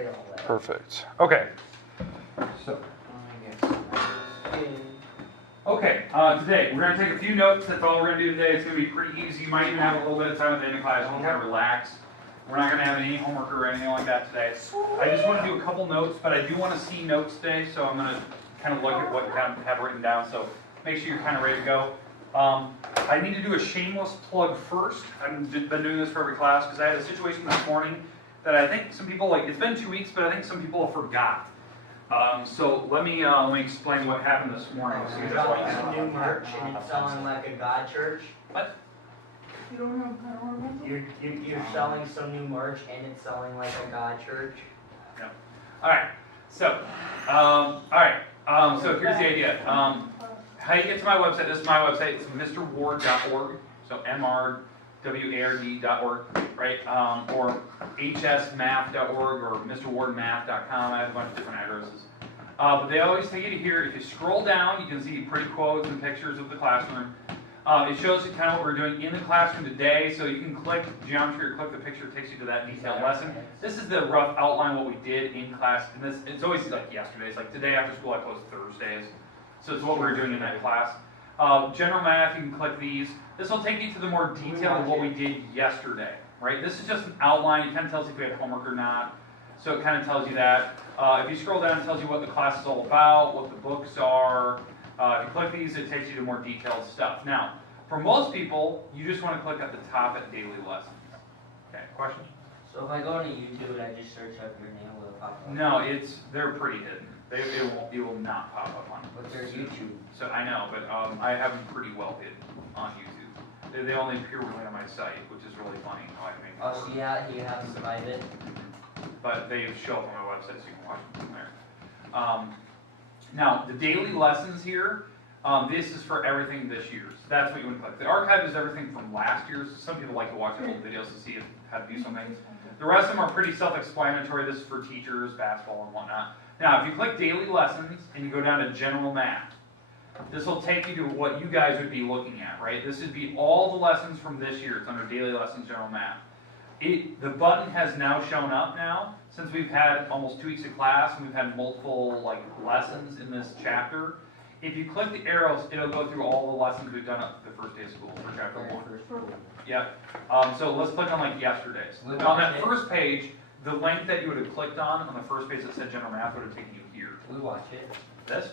trade all that. Perfect. Okay. So. Okay, today we're going to take a few notes. That's all we're going to do today. It's going to be pretty easy. You might even have a little bit of time at the end of class. You can kind of relax. We're not going to have any homework or anything like that today. I just want to do a couple notes, but I do want to see notes today, so I'm going to kind of look at what you have written down. So make sure you're kind of ready to go. I need to do a shameless plug first. I've been doing this for every class because I had a situation this morning that I think some people, it's been 2 weeks, but I think some people forgot. So let me explain what happened this morning. You're selling some new merch and it's selling like a God church? What? You don't know, I don't remember. You're selling some new merch and it's selling like a God church? No. Alright, so, so here's the idea. How you get to my website, this is my website, it's mrward.org, so mrward.org, right? Or hsmath.org or mrwardmath.com. I have a bunch of different addresses. But they always take you to here. If you scroll down, you can see pretty quotes and pictures of the classroom. It shows you kind of what we're doing in the classroom today, so you can click geometry or click the picture, it takes you to that detailed lesson. This is the rough outline of what we did in class, and it's always like yesterday's, like today after school I post Thursdays, so it's what we were doing in that class. General math, you can click these. This will take you to the more detail of what we did yesterday, right? This is just an outline, it kind of tells you if we have homework or not, so it kind of tells you that. If you scroll down, it tells you what the class is all about, what the books are. If you click these, it takes you to more detailed stuff. Now, for most people, you just want to click at the top at daily lessons. Okay, question? So if I go to YouTube and I just search up your name, will it pop up? No, they're pretty hidden. It will not pop up on. But there's YouTube. So I know, but I have them pretty well hidden on YouTube. They only appear really on my site, which is really funny how I make them. Oh, so yeah, you have them private. But they show up on my website, so you can watch them from there. Now, the daily lessons here, this is for everything this year. So that's what you want to click. The archive is everything from last year's. Some people like to watch the old videos to see how to do something. The rest of them are pretty self-explanatory. This is for teachers, basketball, and whatnot. Now, if you click daily lessons and you go down to general math, this will take you to what you guys would be looking at, right? This would be all the lessons from this year. It's under daily lessons, general math. The button has now shown up now, since we've had almost 2 weeks of class and we've had multiple lessons in this chapter. If you click the arrows, it'll go through all the lessons we've done up the first day of school for chapter 1. Yeah. So let's click on yesterday's. On that first page, the link that you would have clicked on the first page that said general math would have taken you here. We watch it. This?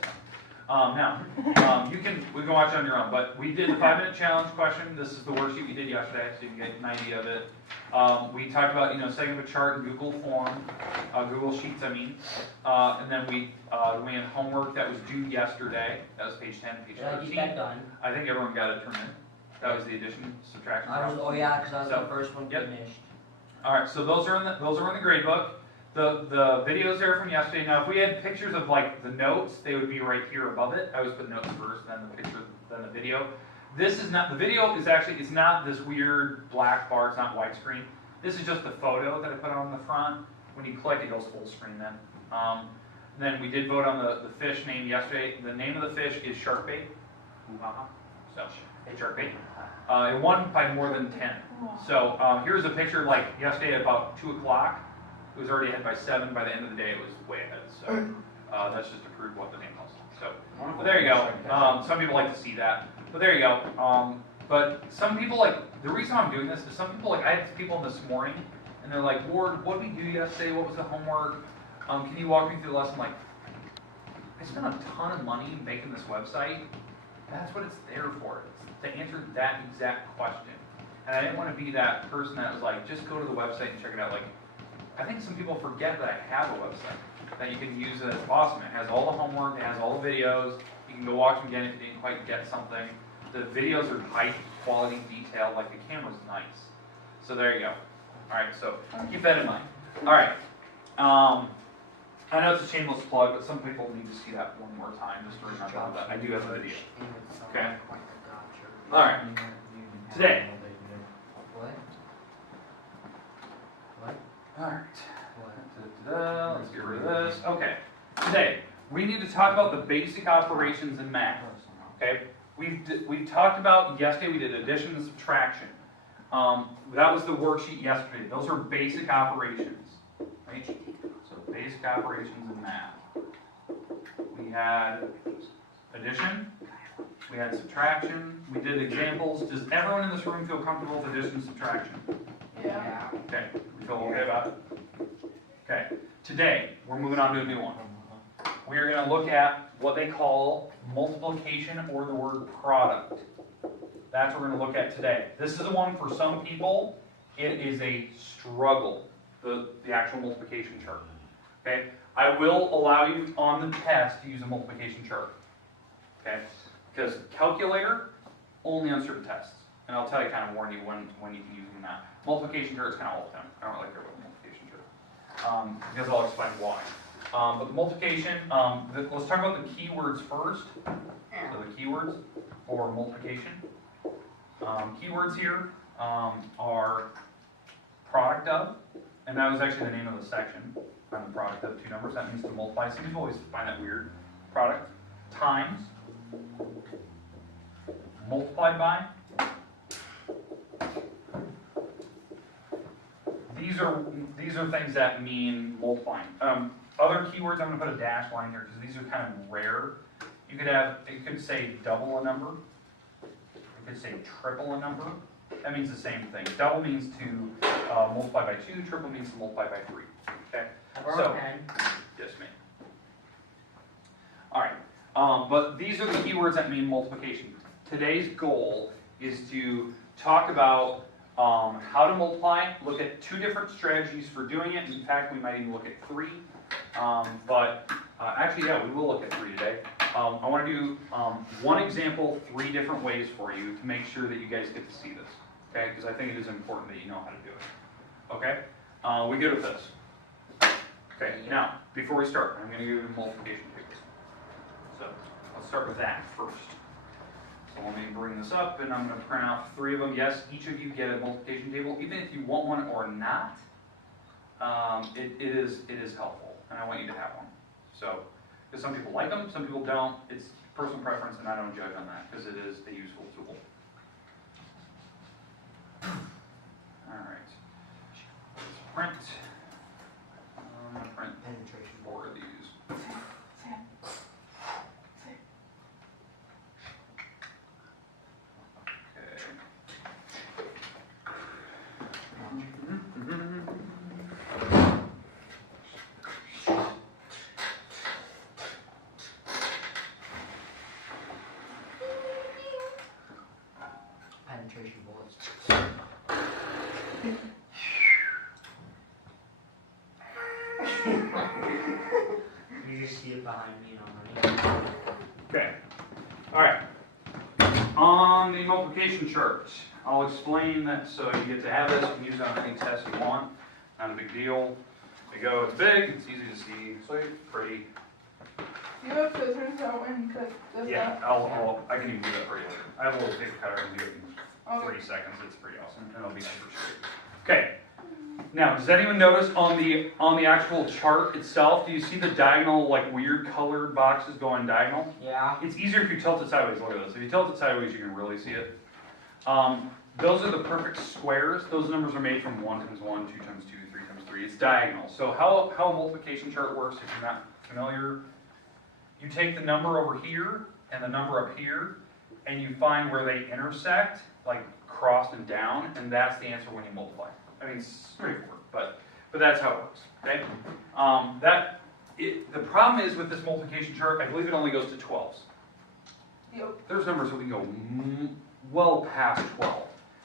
We can watch it on your own, but we did the 5-minute challenge question. This is the worksheet we did yesterday, so you can get an idea of it. We talked about, setting up a chart in Google Google Sheets, and then we had homework that was due yesterday. That was page 10, page 13. Get that done. I think everyone got it turned in. That was the addition, subtraction. Because I was the first one finished. All right, so those are in the grade book. The videos there from yesterday. Now, if we had pictures of the notes, they would be right here above it. I always put notes first, then the picture, then the video. This is not, the video is actually, it's not this weird black bar, it's not widescreen. This is just the photo that I put on the front. When you click, it goes full screen then. Then we did vote on the fish name yesterday. The name of the fish is sharkbait. So, sharkbait. It won by more than 10. So here's a picture yesterday at about 2 o'clock. It was already ahead by 7. By the end of the day, it was way ahead. So that's just to prove what the name was. So, but there you go. Some people like to see that. But there you go. But some people the reason I'm doing this is some people I had people this morning, and they're like, Ward, what did we do yesterday? What was the homework? Can you walk me through the lesson? I spent a ton of money making this website. That's what it's there for. It's to answer that exact question. And I didn't want to be that person that was just go to the website and check it out. I think some people forget that I have a website that you can use. It's awesome. It has all the homework. It has all the videos. You can go watch them again if you didn't quite get something. The videos are high quality detail. The camera's nice. So there you go. All right. So keep that in mind. All right. I know it's a shameless plug, but some people need to see that one more time just to remember that I do have a video. Okay. All right. Today. All right. Let's get rid of this. Okay. Today, we need to talk about the basic operations in math. Okay. We've talked about yesterday. We did addition and subtraction. That was the worksheet yesterday. Those are basic operations, right? So basic operations in math. We had addition, we had subtraction, we did examples. Does everyone in this room feel comfortable with addition and subtraction? Yeah. Okay, we feel okay about it? Okay, today, we're moving on to a new one. We are gonna look at what they call multiplication or the word product. That's what we're gonna look at today. This is the one for some people, it is a struggle, the actual multiplication chart. Okay, I will allow you on the test to use a multiplication chart. Okay, because calculator, only on certain tests. And I'll tell you, kind of warn you when you can use them or not. Multiplication chart is kind of all the time. I don't really care about the multiplication chart. Because I'll explain why. But the multiplication, let's talk about the keywords first. So the keywords for multiplication. Keywords here are product of, and that was actually the name of the section. I'm the product of two numbers. That means to multiply. Some people always find that weird. Product times multiplied by. These are things that mean multiplying. Other keywords, I'm going to put a dash line here because these are kind of rare. You could say double a number. You could say triple a number. That means the same thing. Double means to multiply by 2. Triple means to multiply by 3. Okay. So, yes, ma'am. All right. But these are the keywords that mean multiplication. Today's goal is to talk about how to multiply, look at 2 different strategies for doing it. In fact, we might even look at 3. Actually, yeah, we will look at 3 today. I want to do one example, 3 different ways for you to make sure that you guys get to see this. Okay, because I think it is important that you know how to do it. Okay, we good with this? Okay, now, before we start, I'm going to give you multiplication tables. So, let's start with that first. So let me bring this up, and I'm going to print out 3 of them. Yes, each of you get a multiplication table. Even if you want one or not, it is helpful, and I want you to have one. So, because some people like them, some people don't. It's personal preference, and I don't judge on that, because it is a useful tool. All right. Let's print. I'm going to print 4 of these. Penetration bullets. You just see it behind me already. Okay. All right. On the multiplication chart, I'll explain that so you get to have this. You can use it on any test you want. Not a big deal. There you go. It's big. It's easy to see. So pretty. You have scissors out and cut this Yeah, up? I can even do that for you later. I have a little paper cutter. I can do it in Okay. 3 seconds. It's pretty awesome, and it'll be super straight. Okay. Now, does anyone notice on the actual chart itself? Do you see the diagonal, like weird colored boxes going diagonal? Yeah. It's easier if you tilt it sideways. Look at this. If you tilt it sideways, you can really see it. Those are the perfect squares. Those numbers are made from 1 times 1, 2 times 2, 3 times 3. It's diagonal. So how a multiplication chart works, if you're not familiar, you take the number over here and the number up here, and you find where they intersect, like crossed and down, and that's the answer when you multiply. I mean, it's straightforward, but that's how it works. Okay. The problem is with this multiplication chart, I believe it only goes to 12s. Yep. There's numbers that we can go well past 12.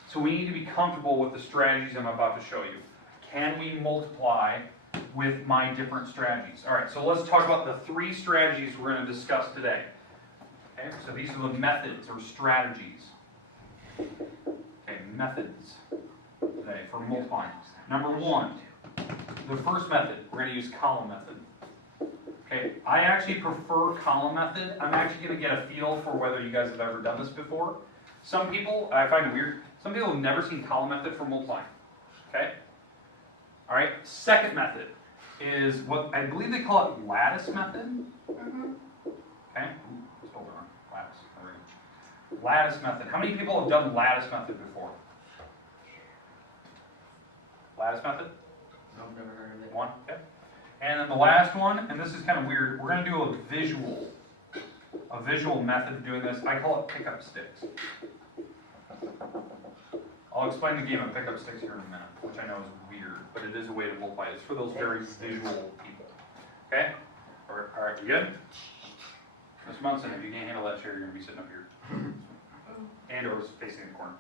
So we need to be comfortable with the strategies I'm about to show you. Can we multiply with my different strategies? All right, so let's talk about the 3 strategies we're going to discuss today. Okay, so these are the methods or strategies. Okay, methods today for multiplying. Number 1, the first method, we're going to use column method. Okay, I actually prefer column method. I'm actually going to get a feel for whether you guys have ever done this before. Some people, I find it weird, some people have never seen column method for multiplying. Okay? All right, second method is what I believe they call it lattice method. Mm-hmm. Okay? Spelled wrong. Lattice. There we go. Lattice method. How many people have done lattice method before? Lattice method? I've never heard of it. 1. Okay. And then the last one, and this is kind of weird, we're going to do a visual method of doing this. I call it pickup sticks. I'll explain the game of pickup sticks here in a minute, which I know is weird, but it is a way to multiply. It's for those very visual people. Okay? All right, you good? Mr. Munson, if you can't handle that chair, you're going to be sitting up here. And or facing the corner.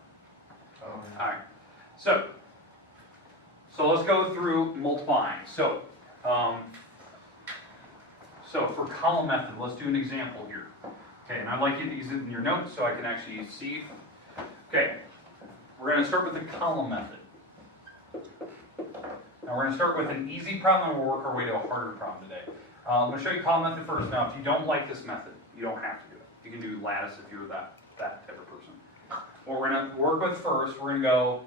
All right. So let's go through multiplying. So for column method, let's do an example here. Okay, and I'd like you to use it in your notes so I can actually see. Okay, we're going to start with the column method. Now we're going to start with an easy problem and we'll work our way to a harder problem today. I'm going to show you column method first. Now, if you don't like this method, you don't have to do it. You can do lattice if you're that type of person. What we're going to work with first, we're going to go,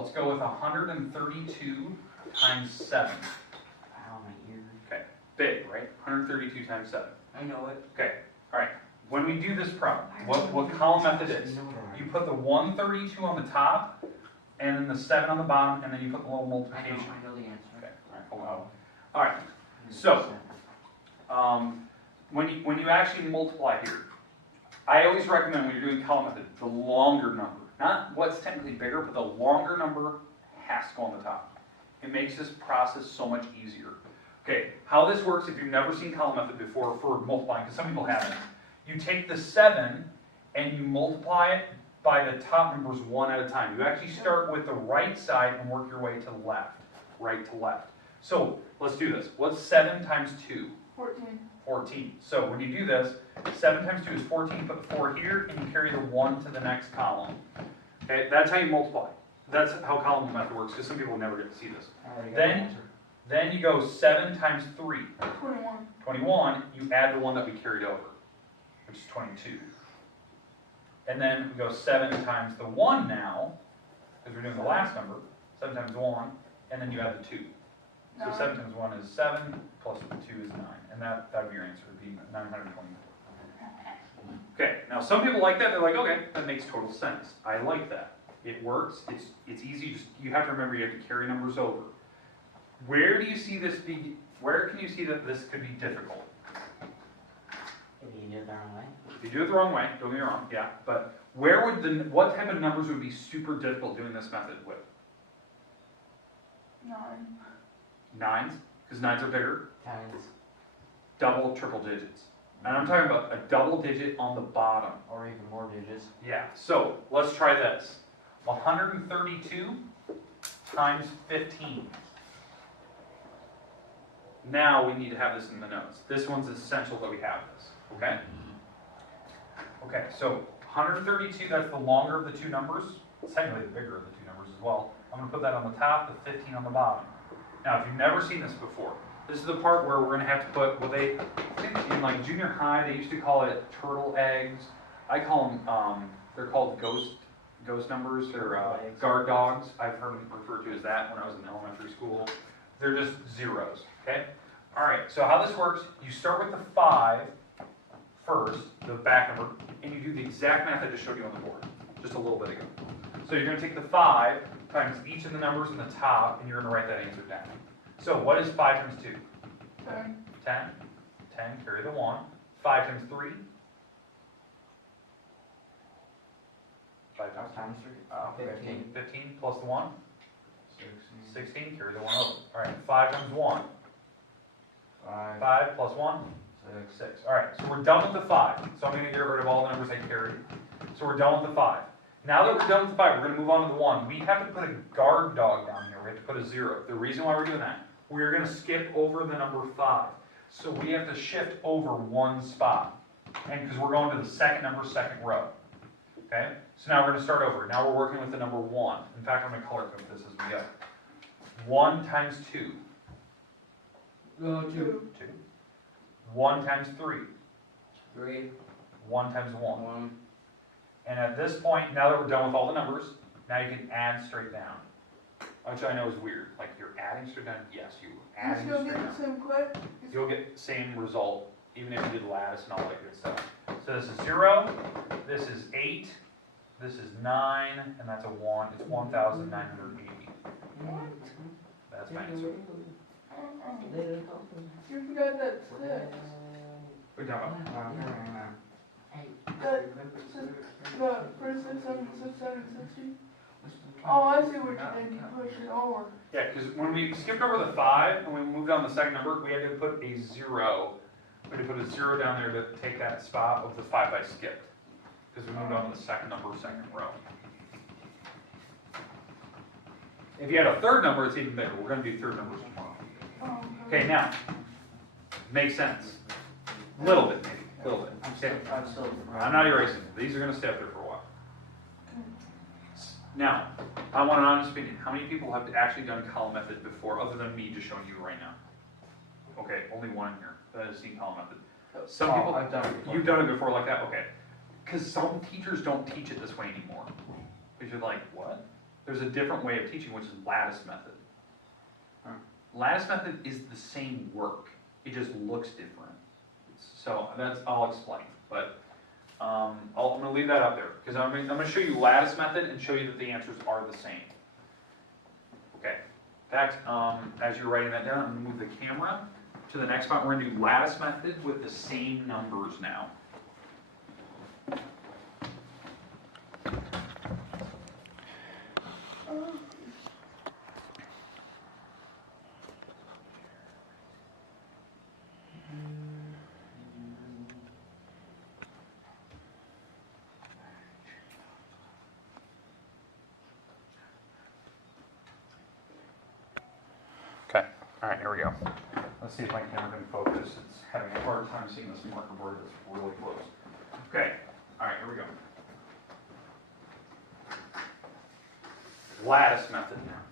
let's go with 132 times 7. Ow, my ear. Okay, big, right? 132 times 7. I know it. Okay, all right. When we do this problem, what column method is? You put the 132 on the top, and then the 7 on the bottom, and then you put the little multiplication. I know the answer. Okay, all right, hold on. All right, so when you actually multiply here, I always recommend when you're doing column method, the longer number. Not what's technically bigger, but the longer number has to go on the top. It makes this process so much easier. Okay, how this works, if you've never seen column method before for multiplying, because some people haven't, you take the 7 and you multiply it by the top numbers one at a time. You actually start with the right side and work your way to the left, right to left. So let's do this. What's 7 times 2? 14. 14. So when you do this, 7 times 2 is 14, put the 4 here, and you carry the 1 to the next column. Okay, that's how you multiply. That's how column method works, because some people never get to see this. Then you go 7 times 3. 21. 21, you add the one that we carried over, which is 22. And then we go 7 times the 1 now, because we're doing the last number, 7 times 1, and then you add the 2. So 9. 7 times 1 is 7, plus 2 is 9. And that would be your answer, it would be 924. Okay, now some people like that, they're like, okay, that makes total sense. I like that. It works, it's easy, just, you have to remember you have to carry numbers over. Where do you see this be, where can you see that this could be difficult? If you do it the wrong way. If you do it the wrong way, don't get me wrong, yeah, but where would what type of numbers would be super difficult doing this method with? 9. 9s, because 9s are bigger. Times. Double, triple digits. And I'm talking about a double digit on the bottom. Or even more digits. Yeah, so let's try this. 132 times 15. Now we need to have this in the notes. This one's essential that we have this, okay? Okay, so 132, that's the longer of the two numbers. It's technically the bigger of the two numbers as well. I'm going to put that on the top, the 15 on the bottom. Now, if you've never seen this before, this is the part where we're going to have to put, well, I think in like junior high, they used to call it turtle eggs. I call them, they're called ghost numbers, or guard dogs. I've heard them referred to as that when I was in elementary school. They're just zeros, okay? All right, so how this works, you start with the 5 first, the back number, and you do the exact math I just showed you on the board, just a little bit ago. So you're going to take the 5 times each of the numbers in the top, and you're going to write that answer down. So what is 5 times 2? 10. 10. 10, carry the 1. 5 times 3? 5 times 3? 15. 15 plus the 1? 16, carry the 1 over. All right, 5 times 1? 5 plus 1? 6. All right, so we're done with the 5. So I'm going to get rid of all the numbers I carried. So we're done with the 5. Now that we're done with the 5, we're going to move on to the 1. We have to put a guard dog down here. We have to put a 0. The reason why we're doing that, we're going to skip over the number 5. So we have to shift over one spot. And because we're going to the second number, second row. Okay? So now we're going to start over. Now we're working with the number 1. In fact, I'm going to color code this as we go. 1 times 2. 2. 2. 1 times 3. 3. 1 times 1. 1. And at this point, now that we're done with all the numbers, now you can add straight down. Which I know is weird. Like, you're adding straight down? Yes, you're adding You'll straight get down. the same quick. You'll get the same result, even if you did lattice and all that good stuff. So this is 0, this is 8, this is 9, and that's a 1. It's 1,980. That's my answer. You forgot that 6. What are you talking about? The first 6, 7, 6, 7, 60. Oh, I see what you did. You pushed it over. Yeah, because when we skipped over the 5 and we moved on the second number, we had to put a 0. We had to put a 0 down there to take that spot of the 5 I skipped. Because we moved on to the second number, second row. If you had a third number, it's even bigger. We're going to do third numbers tomorrow. Oh, Okay, now, makes sense. Little bit, maybe. Little bit. I'm not erasing. These are going to stay up there for a while. Now, I want an honest opinion. How many people have actually done column method before, other than me just showing you right now? Okay, only one here that has seen column method. Some people, I've done it before. You've done it before like that? Okay. Because some teachers don't teach it this way anymore. Because you're like, what? There's a different way of teaching, which is lattice method. Huh. Lattice method is the same work. It just looks different. So I'll explain. But I'm going to leave that up there. Because I'm going to show you lattice method and show you that the answers are the same. Okay. In fact, as you're writing that down, I'm going to move the camera to the next spot. We're going to do lattice method with the same numbers now. Okay, all right, here we go. Let's see if my camera can focus. It's having a hard time seeing this marker board that's really close. Okay, all right, here we go. Lattice method now.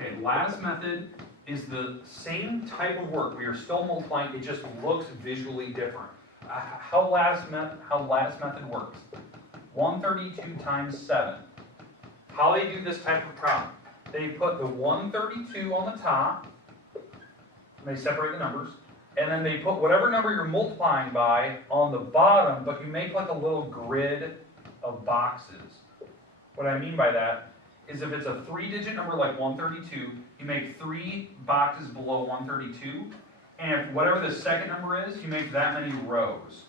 Okay, lattice method is the same type of work. We are still multiplying, it just looks visually different. How lattice method works. 132 times 7. How they do this type of problem. They put the 132 on the top, and they separate the numbers, and then they put whatever number you're multiplying by on the bottom, but you make like a little grid of boxes. What I mean by that is if it's a 3-digit number like 132, you make 3 boxes below 132, and if whatever the second number is, you make that many rows.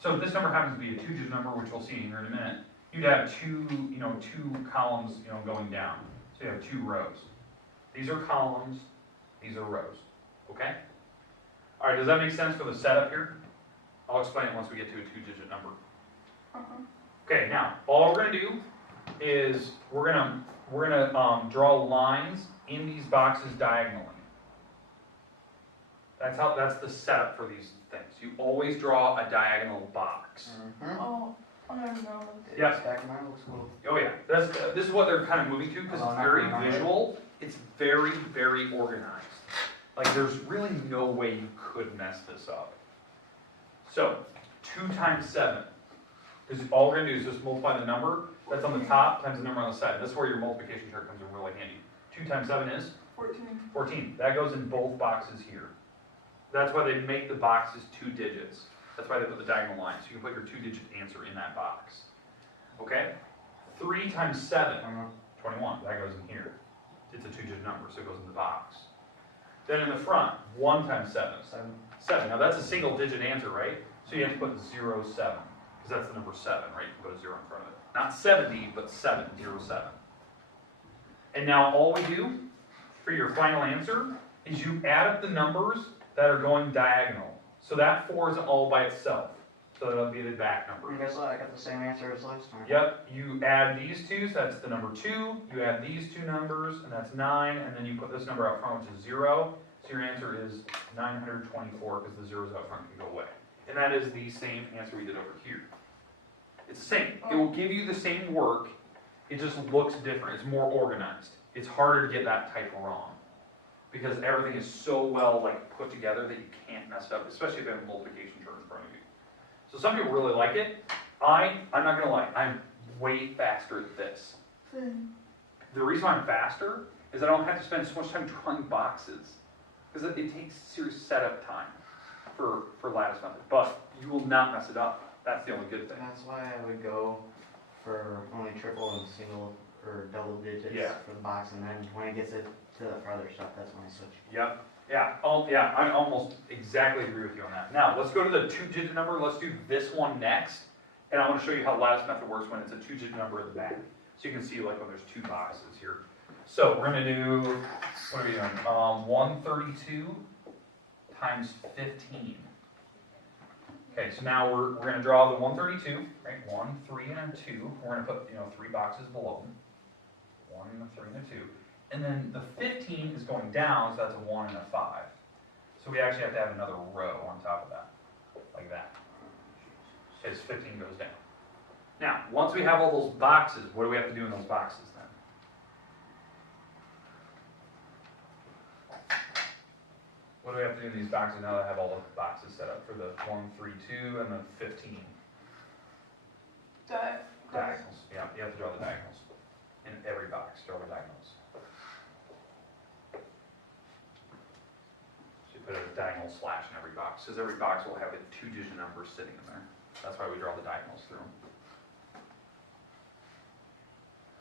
So if this number happens to be a 2-digit number, which we'll see here in a minute, you'd have two columns, going down. So you have 2 rows. These are columns, these are rows. Okay? All right, does that make sense for the setup here? I'll explain it once we get to a 2-digit number. Okay, now all we're gonna do is we're gonna draw lines in these boxes diagonally. That's the setup for these things. You always draw a diagonal box. Oh, I don't know. Yes. Looks cool. Oh yeah, this is what they're kind of moving to because it's very visual. It's very, very organized. Like there's really no way you could mess this up. So 2 times 7. Because all we're gonna do is just multiply the number that's on the top times the number on the side. That's where your multiplication chart comes in really handy. 2 times 7 is 14. 14. That goes in both boxes here. That's why they make the boxes 2 digits. That's why they put the diagonal line. So you can put your 2-digit answer in that box. Okay? 3 times 7, 21. That goes in here. It's a 2-digit number, so it goes in the box. Then in the front, 1 times 7. 7. Now that's a single-digit answer, right? So you have to put 0, 7. Because that's the number 7, right? You can put a 0 in front of it. Not 70, but 7, 0, 7. And now all we do for your final answer is you add up the numbers that are going diagonal. So that 4 is all by itself. So that'll be the back number. And guess what? I got the same answer as last time. Yep, you add these two, so that's the number 2. You add these 2 numbers, and that's 9. And then you put this number out front, which is 0. So your answer is 924, because the zeros out front can go away. And that is the same answer we did over here. It's the same. It will give you the same work. It just looks different. It's more organized. It's harder to get that type wrong. Because everything is so well put together that you can't mess it up, especially if you have a multiplication chart in front of you. So some people really like it. I'm not gonna lie, I'm way faster at this. The reason I'm faster is I don't have to spend so much time drawing boxes. Because it takes serious setup time for lattice method. But you will not mess it up. That's the only good thing. That's why I would go for only triple and single or double digits Yeah. for the box, and then when it gets it to the farther stuff, that's when I switch. Yep. Yeah. Oh, yeah. I almost exactly agree with you on that. Now let's go to the 2-digit number. Let's do this one next, and I want to show you how last method works when it's a 2-digit number in the back, so you can see like when there's 2 boxes here. So we're gonna do, what are we doing? 132 times 15. Okay, so now we're gonna draw the 132, right? 1, 3, and a 2. We're gonna put 3 boxes below them. 1, a 3, and a 2. And then the 15 is going down, so that's a 1 and a 5. So we actually have to have another row on top of that, like that. Because 15 goes down. Now, once we have all those boxes, what do we have to do in those boxes then? What do we have to do in these boxes now that I have all the boxes set up for the 1, 3, 2, and the 15? Diagonals. Yeah, you have to draw the diagonals. In every box, draw the diagonals. So you put a diagonal slash in every box, because every box will have a 2-digit number sitting in there. That's why we draw the diagonals through them.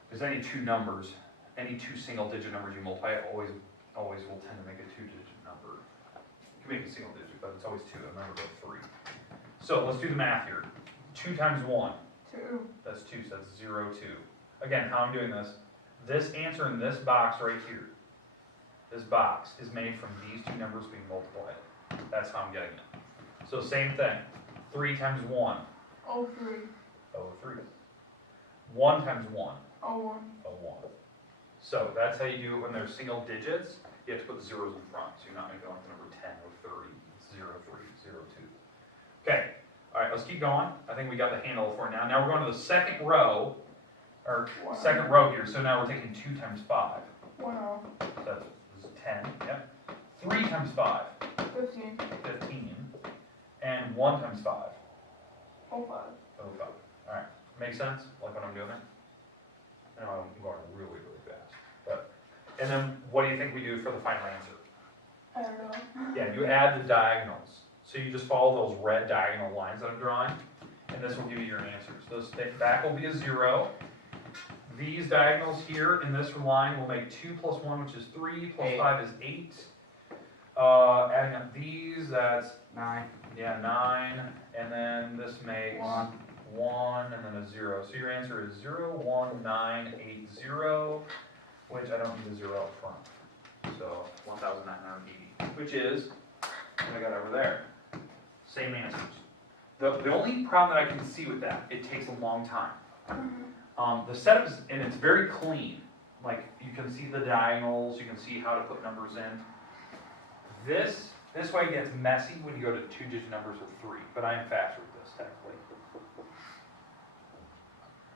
Because any 2 numbers, any 2 single-digit numbers you multiply, always will tend to make a 2-digit number. You can make a single digit, but it's always 2. I've never got 3. So let's do the math here. 2 times 1. 2. That's 2, so that's 0, 2. Again, how I'm doing this answer in this box right here, this box is made from these 2 numbers being multiplied. That's how I'm getting it. So same thing. 3 times 1. 03. 3. 1 times 1. 01. 1. So that's how you do it when there's single digits. You have to put zeros in front, so you're not making like the number 10 or 30. It's 0, 3, 0, 2. Okay. All right, let's keep going. I think we got the handle for it now. Now we're going to the second row, or second row here. So now we're taking 2 times 5. 10. So that's 10, yep. 3 times 5. 15. 15. And 1 times 5. 05. 05. All right, makes sense? Like what I'm doing there? I know I'm going really, really fast. But, and then what do you think we do for the final answer? I don't know. Yeah, you add the diagonals. So you just follow those red diagonal lines that I'm drawing, and this will give you your answers. Those back will be a 0. These diagonals here in this line will make 2 plus 1, which is 3, plus 5 is 8. Adding up these, that's 9. yeah, 9, and then this makes 1, and then a 0. So your answer is 0, 1, 9, 8, 0, which I don't need a 0 up front. So 1,980, which is what I got over there. Same answers. The only problem that I can see with that, it takes a long time. The setup is, and it's very clean. Like, you can see the diagonals, you can see how to put numbers in. This way it gets messy when you go to 2-digit numbers of 3, but I am faster with this, technically.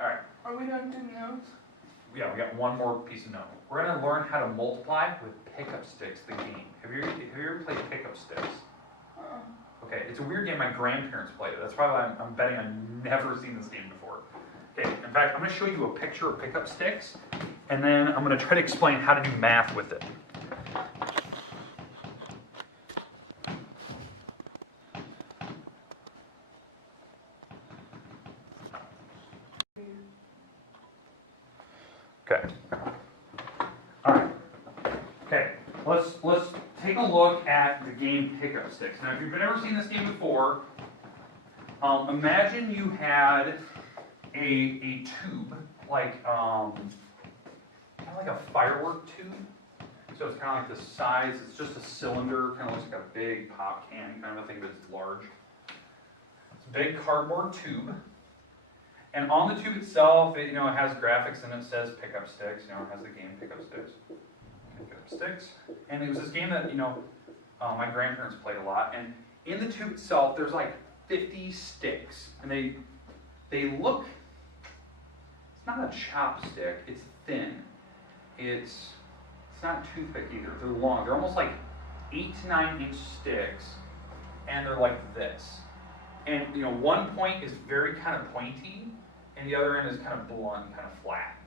Alright. Are we done doing notes? Yeah, we got one more piece of note. We're going to learn how to multiply with pickup sticks, the game. Have you ever played pickup sticks? Okay, it's a weird game. My grandparents played it. That's probably why I'm betting I've never seen this game before. Okay, in fact, I'm going to show you a picture of pickup sticks, and then I'm going to try to explain how to do math with it. Okay. All right. Okay. Let's take a look at the game pickup sticks. Now, if you've never seen this game before, imagine you had a tube like kind of like a firework tube. So it's kind of like the size. It's just a cylinder. Kind of looks like a big pop can kind of a thing, but it's large. It's a big cardboard tube. And on the tube itself, it has graphics and it says pickup sticks. It has the game pickup sticks. Pickup sticks. And it was this game that my grandparents played a lot. And in the tube itself, there's like 50 sticks, and they look. It's not a chopstick. It's thin. It's not a toothpick either. They're long. They're almost like 8 to 9 inch sticks, and they're like this. And one point is very kind of pointy, and the other end is kind of blunt, kind of flat.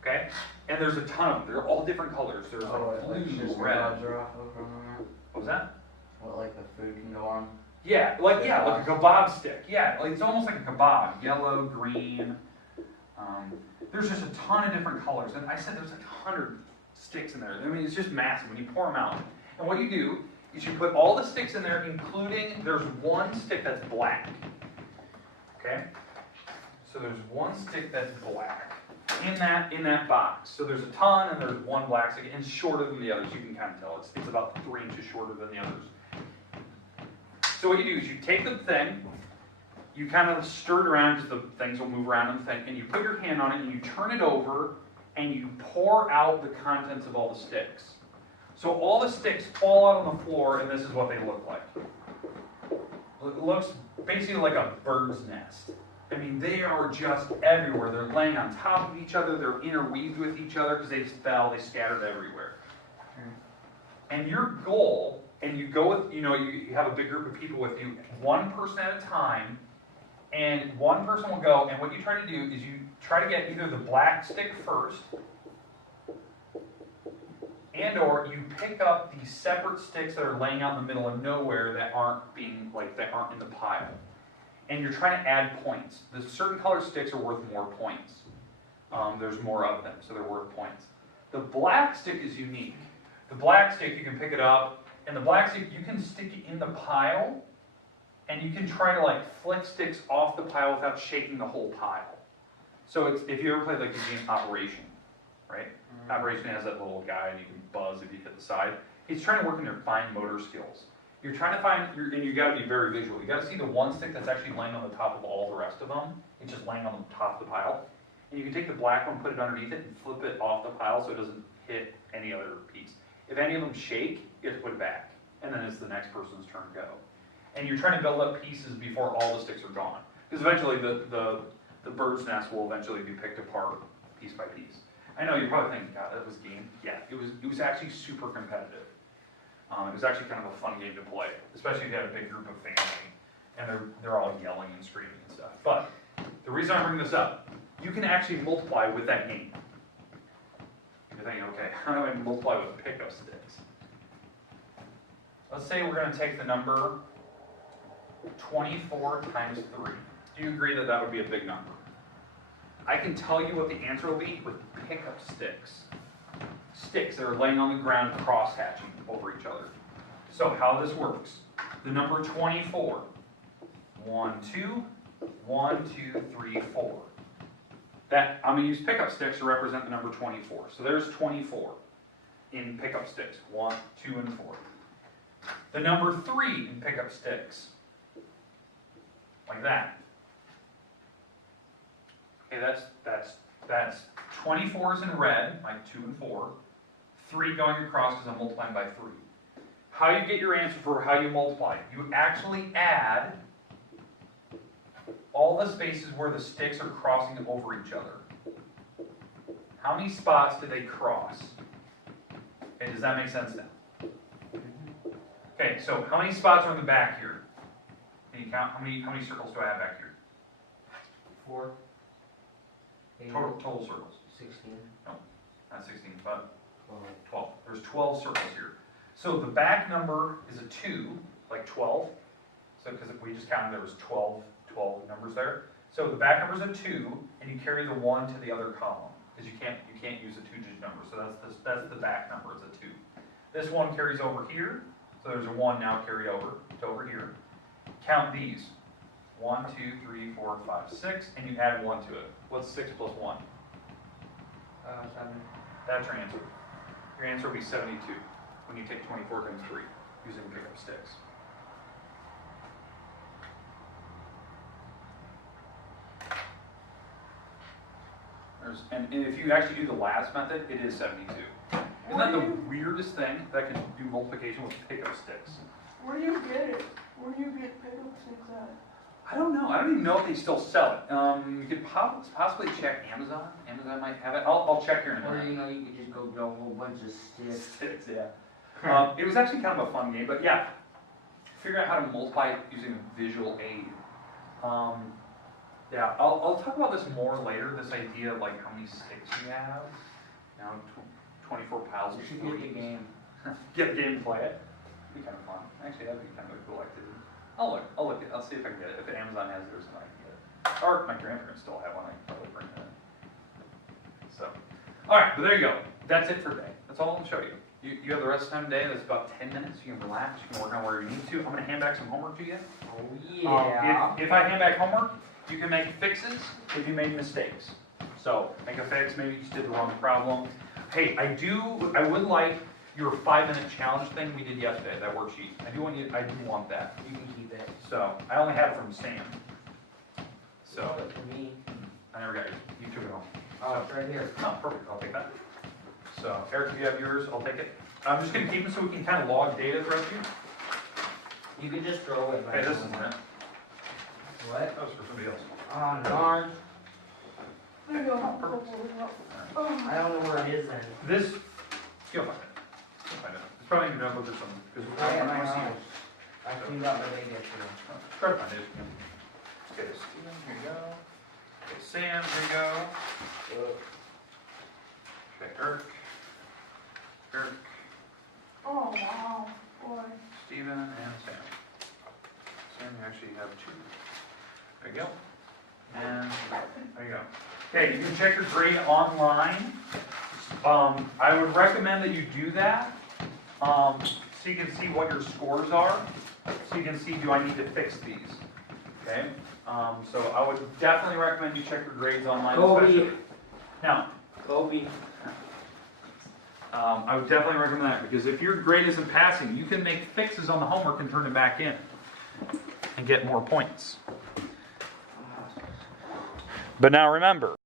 Okay? And there's a ton of them. They're all different colors. There's like blue, red. What was that? What, like the food can go on? Yeah, like a kebab stick. Yeah, like it's almost like a kebab. Yellow, green. There's just a ton of different colors, and I said there's like 100 sticks in there. I mean, it's just massive when you pour them out. And what you do is you put all the sticks in there, including there's one stick that's black. Okay. So there's one stick that's black in that box. So there's a ton, and there's one black stick, and it's shorter than the others. You can kind of tell it's about 3 inches shorter than the others. So what you do is you take the thing, you kind of stir it around because the things will move around in the thing, and you put your hand on it and you turn it over and you pour out the contents of all the sticks. So all the sticks fall out on the floor, and this is what they look like. It looks basically like a bird's nest. I mean, they are just everywhere. They're laying on top of each other, they're interweaved with each other because they just fell, they scattered everywhere. And your goal, and you go with, you have a big group of people with you, one person at a time, and one person will go, and what you try to do is you try to get either the black stick first, and or you pick up these separate sticks that are laying out in the middle of nowhere that aren't in the pile. And you're trying to add points. The certain color sticks are worth more points. There's more of them, so they're worth points. The black stick is unique. The black stick, you can pick it up, and the black stick, you can stick it in the pile, and you can try to flick sticks off the pile without shaking the whole pile. So if you ever played the game Operation, right? Mm-hmm. Operation has that little guy, and you can buzz if you hit the side. He's trying to work on your fine motor skills. You're trying to find, and you got to be very visual. You got to see the one stick that's actually laying on the top of all the rest of them. It's just laying on the top of the pile. And you can take the black one, put it underneath it, and flip it off the pile so it doesn't hit any other piece. If any of them shake, you have to put it back. And then it's the next person's turn to go. And you're trying to build up pieces before all the sticks are gone. Because eventually the bird's nest will eventually be picked apart piece by piece. I know you're probably thinking, God, that was a game. Yeah, it was actually super competitive. It was actually kind of a fun game to play, especially if you had a big group of family and they're all yelling and screaming and stuff. But the reason I bring this up, you can actually multiply with that game. You're thinking, okay, how do I multiply with pickup sticks? Let's say we're going to take the number 24 times 3. Do you agree that that would be a big number? I can tell you what the answer will be with pickup sticks. Sticks that are laying on the ground cross-hatching over each other. So how this works, the number 24, 1, 2, 1, 2, 3, 4. That, I'm going to use pickup sticks to represent the number 24. So there's 24 in pickup sticks, 1, 2, and 4. The number 3 in pickup sticks, like that. Okay, that's 24s in red, like 2 and 4. 3 going across because I'm multiplying by 3. How you get your answer for how you multiply? You actually add all the spaces where the sticks are crossing over each other. How many spots do they cross? Okay, does that make sense now? Okay, so how many spots are in the back here? Can you count? How many circles do I have back here? 4. 8. Total circles. 16. No, not 16, but 12. 12. There's 12 circles here. So the back number is a 2, like 12. So because if we just counted, there was 12 numbers there. So the back number is a 2, and you carry the 1 to the other column because you can't use a 2-digit number. So that's the back number. It's a 2. This one carries over here. So there's a 1 now carry over to over here. Count these. 1, 2, 3, 4, 5, 6, and you add 1 to it. What's 6 plus 1? 7. That's your answer. Your answer will be 72 when you take 24 times 3 using pickup sticks. And if you actually do the last method, it is 72. Isn't that the weirdest thing that can do multiplication with pickup sticks? Where do you get it? Where do you get pickup sticks at? I don't know. I don't even know if they still sell it. You could possibly check Amazon. Amazon might have it. I'll check here in a minute. Or you could just go get a whole bunch of sticks. Sticks, yeah. It was actually kind of a fun game, but yeah, figure out how to multiply using a visual aid. Yeah, I'll talk about this more later. This idea of how many sticks you have. Now 24 piles of You should get the threes. game. Get the game and play it. It'd be kind of fun. Actually, that'd be kind of a cool activity. I'll look. I'll see if I can get it. If Amazon has it or something, I can get it. Or my grandparents still have one. I can probably bring that in. So, all right, but there you go. That's it for today. That's all I'm gonna show you. You have the rest of the time today. That's about 10 minutes. You can relax. You can work on where you need to. I'm gonna hand back some homework to you. Oh yeah. If I hand back homework, you can make fixes if you made mistakes. So make a fix. Maybe you just did the wrong problem. Hey, I would like your 5-minute challenge thing we did yesterday. That worksheet. I do want that. You can keep it. So I only have it from Sam. So For me. I never got it. You took it home. Oh, it's right here. Oh, perfect. I'll take that. So Eric, if you have yours, I'll take it. I'm just gonna keep it so we can kind of log data throughout you. You can just throw it. Hey, this isn't it. What? That was for somebody else. Oh darn. There you go. I don't know where it is then. This, you'll find it. You'll find it. It's probably in your notebook or something. Because I got my see own. it. I cleaned up my big issue. Try to find it. Okay, Steven, here you go. Okay, Sam, here you go. Okay, Eric. Oh, wow, boy. Steven, and Sam. Sam, you actually have 2. There you go. And there you go. Okay, you can check your grade online. I would recommend that you do that so you can see what your scores are. So you can see, do I need to fix these? Okay. So I would definitely recommend you check your grades online. Kobe. Especially. Now, Kobe. I would definitely recommend that because if your grade isn't passing, you can make fixes on the homework and turn it back in and get more points. But now remember,